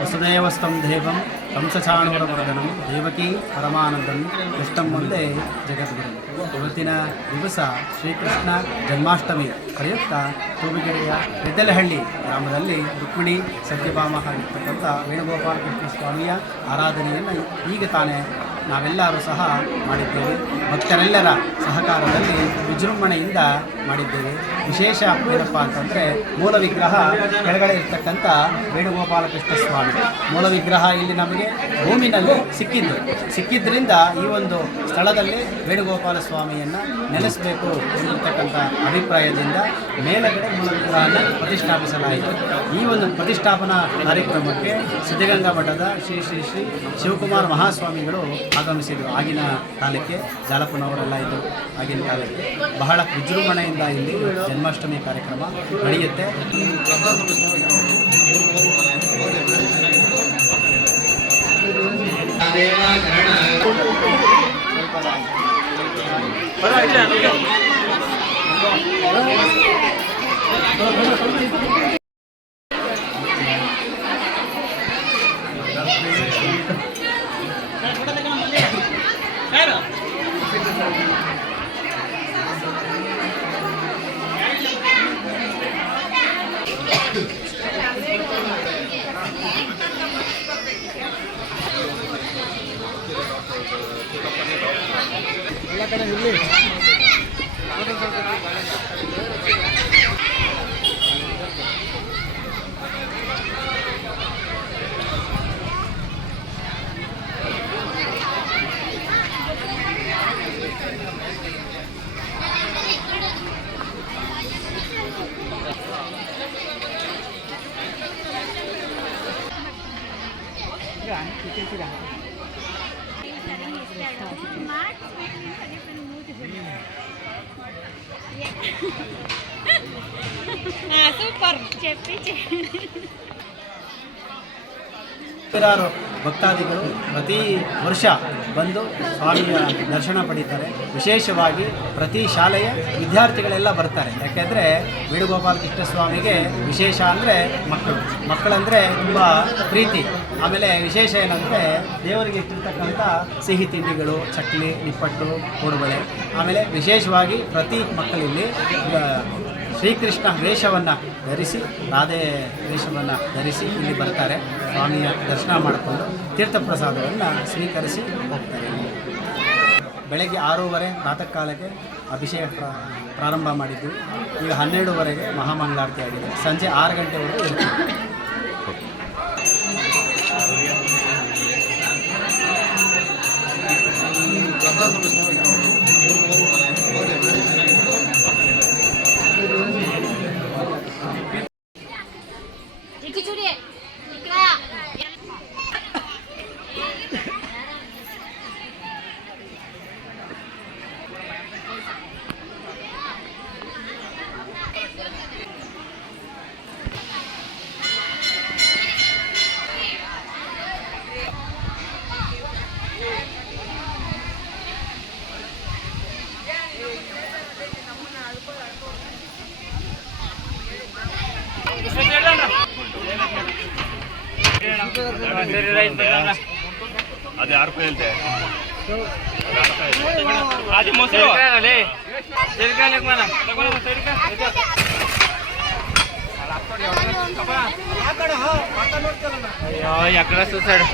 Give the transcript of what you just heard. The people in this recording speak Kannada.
ವಸುದೇವಸ್तं ದೇವಂ ಕಂಸಚಾಣೂರಮರ್ದನಂ ದೇವಕೀ ಪರಮಾನಂದಂ ಕೃಷ್ಣಂ ಒಂದೇ ಜಗದ್ಗುರು. ಇವತ್ತಿನ ದಿವಸ ಶ್ರೀಕೃಷ್ಣ ಜನ್ಮಾಷ್ಟಮಿ ಪ್ರಯುಕ್ತ ತೂಬಿಗೆರೆಯ ಪೆದ್ದಲಹಳ್ಳಿ ಗ್ರಾಮದಲ್ಲಿ ರುಕ್ಮಿಣಿ ಸತ್ಯಭಾಮ ಆಗಿರ್ತಕ್ಕಂಥ ವೇಣುಗೋಪಾಲ ಕೃಷ್ಣ ಸ್ವಾಮಿಯ ಆರಾಧನೆಯನ್ನು ಈಗ ತಾನೇ ನಾವೆಲ್ಲರೂ ಸಹ ಮಾಡಿದ್ದೇವೆ. ಭಕ್ತರೆಲ್ಲರ ಸಹಕಾರದಲ್ಲಿ ವಿಜೃಂಭಣೆಯಿಂದ ಮಾಡಿದ್ದೇವೆ. ವಿಶೇಷ ಏನಪ್ಪ ಅಂತಂದರೆ ಮೂಲ ವಿಗ್ರಹ ಕೆಳಗಡೆ ಇರ್ತಕ್ಕಂಥ ವೇಣುಗೋಪಾಲ ಕೃಷ್ಣ ಸ್ವಾಮಿ ಮೂಲ ವಿಗ್ರಹ ಇಲ್ಲಿ ನಮಗೆ ಭೂಮಿನಲ್ಲಿ ಸಿಕ್ಕಿದ್ದರಿಂದ ಈ ಒಂದು ಸ್ಥಳದಲ್ಲಿ ವೇಣುಗೋಪಾಲ ಸ್ವಾಮಿಯನ್ನು ನೆಲೆಸಬೇಕು ಎಂದಿರ್ತಕ್ಕಂಥ ಅಭಿಪ್ರಾಯದಿಂದ ಮೇಲಗಡೆ ಮೂಲ ವಿಗ್ರಹವನ್ನು ಪ್ರತಿಷ್ಠಾಪಿಸಲಾಯಿತು. ಈ ಒಂದು ಪ್ರತಿಷ್ಠಾಪನಾ ಕಾರ್ಯಕ್ರಮಕ್ಕೆ ಸಿದ್ಧಗಂಗಾ ಮಠದ ಶ್ರೀ ಶ್ರೀ ಶ್ರೀ ಶಿವಕುಮಾರ ಮಹಾಸ್ವಾಮಿಗಳು ಆಗಮಿಸಿದರು. ಆಗಿನ ಕಾಲಕ್ಕೆ ಜಾಲಪ್ಪನವರೆಲ್ಲ ಇದ್ದರು. ಆಗಿನ ಕಾಲಕ್ಕೆ ಬಹಳ ವಿಜೃಂಭಣೆಯಿಂದ ಇಲ್ಲಿ ಜನ್ಮಾಷ್ಟಮಿ ಕಾರ್ಯಕ್ರಮ ನಡೆಯುತ್ತೆ. సూపర్ ಸಾವಿರಾರು ಭಕ್ತಾದಿಗಳು ಪ್ರತಿ ವರ್ಷ ಬಂದು ಸ್ವಾಮಿಯ ದರ್ಶನ ಪಡೀತಾರೆ. ವಿಶೇಷವಾಗಿ ಪ್ರತಿ ಶಾಲೆಯ ವಿದ್ಯಾರ್ಥಿಗಳೆಲ್ಲ ಬರ್ತಾರೆ. ಯಾಕೆಂದರೆ ವೇಣುಗೋಪಾಲ ಕೃಷ್ಣ ಸ್ವಾಮಿಗೆ ವಿಶೇಷ ಅಂದರೆ ಮಕ್ಕಳಂದರೆ ತುಂಬ ಪ್ರೀತಿ. ಆಮೇಲೆ ವಿಶೇಷ ಏನಂದರೆ ದೇವರಿಗೆ ಇಟ್ಟಿರ್ತಕ್ಕಂಥ ಸಿಹಿ ತಿಂಡಿಗಳು, ಚಕ್ಲಿ, ನಿಪ್ಪಟ್ಟು, ಕೋಡುಬಳೆ. ಆಮೇಲೆ ವಿಶೇಷವಾಗಿ ಪ್ರತಿ ಮಕ್ಕಳಲ್ಲಿ ಶ್ರೀಕೃಷ್ಣ ವೇಷವನ್ನು ಧರಿಸಿ, ರಾಧೆ ವೇಷವನ್ನು ಧರಿಸಿ ಇಲ್ಲಿ ಬರ್ತಾರೆ. ಸ್ವಾಮಿಯ ದರ್ಶನ ಮಾಡಿಕೊಂಡು ತೀರ್ಥಪ್ರಸಾದವನ್ನು ಸ್ವೀಕರಿಸಿ ಹೋಗ್ತಾರೆ. ಬೆಳಗ್ಗೆ 6:30 ಪ್ರಾತಃ ಕಾಲಕ್ಕೆ ಅಭಿಷೇಕ ಪ್ರಾರಂಭ ಮಾಡಿದ್ದು. ಈಗ 12:00ವರೆಗೆ ಮಹಾಮಂಗಳಾರತಿ ಆಗಿದೆ. ಸಂಜೆ 6 ಗಂಟೆವರೆಗೂ ಇರ್ತೀವಿ. ಅದು ಯಾರು ಹೇಳ್ತೆ ಅದು ಮೊಸರು ఎక్కడ చూసాడు